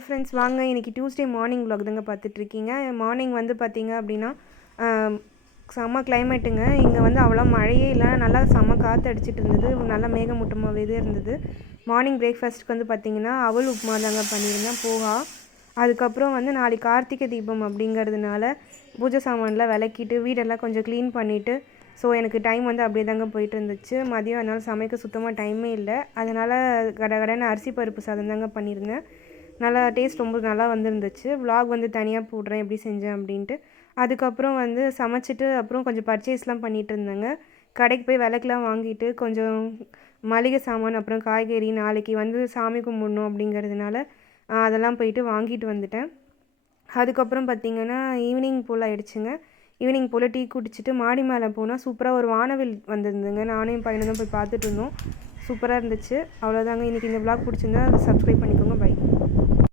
Hello friends, வாங்க இன்றைக்கி Tuesday morning vlog தாங்க பார்த்துட்ருக்கீங்க. மார்னிங் வந்து பார்த்திங்க அப்படின்னா செம்ம கிளைமேட்டுங்க. இங்கே வந்து அவ்வளோ மழையே இல்லை, நல்லா செம்ம காற்று அடிச்சிட்டு இருந்தது, நல்லா மேகமூட்டமாகவே இருந்தது. மார்னிங் பிரேக்ஃபாஸ்ட்டுக்கு வந்து பார்த்திங்கன்னா அவல் உப்புமா தாங்க பண்ணியிருந்தேன், போஹா. அதுக்கப்புறம் வந்து நாளைக்கு கார்த்திகை தீபம் அப்படிங்கிறதுனால பூஜை சாமான்லாம் விளக்கிட்டு வீடெல்லாம் கொஞ்சம் க்ளீன் பண்ணிவிட்டு, ஸோ எனக்கு டைம் வந்து அப்படியே தாங்க போயிட்டு இருந்துச்சு. மதியம் என்னால் சமைக்க சுத்தமாக டைமே இல்லை. அதனால் கடகடன்னு அரிசி பருப்பு சாதம் தாங்க பண்ணியிருந்தேன். நல்லா டேஸ்ட் ரொம்ப நல்லா வந்துருந்துச்சு. விலாக் வந்து தனியாக போடுறேன் எப்படி செஞ்சேன் அப்படின்ட்டு. அதுக்கப்புறம் வந்து சமைச்சிட்டு அப்புறம் கொஞ்சம் பர்ச்சேஸ்லாம் பண்ணிகிட்டு இருந்தேங்க. கடைக்கு போய் விளக்குலாம் வாங்கிட்டு கொஞ்சம் மளிகை சாமான் அப்புறம் காய்கறி நாளைக்கு வந்து சாமி கும்பிடணும் அப்படிங்கிறதுனால அதெல்லாம் போயிட்டு வாங்கிட்டு வந்துட்டேன். அதுக்கப்புறம் பார்த்திங்கன்னா ஈவினிங் போல் ஆகிடுச்சுங்க. ஈவினிங் போல் டீ குடிச்சிட்டு மாடி மேலே போனால் சூப்பராக ஒரு வானவில் வந்திருந்துங்க. நானும் என் பையனும் தான் போய் பார்த்துட்டு இருந்தோம். சூப்பராக இருந்துச்சு. அவ்வளோதாங்க. இன்றைக்கி இந்த விலாக் பிடிச்சிருந்தா சப்ஸ்கிரைப் பண்ணிக்கோங்க. பை.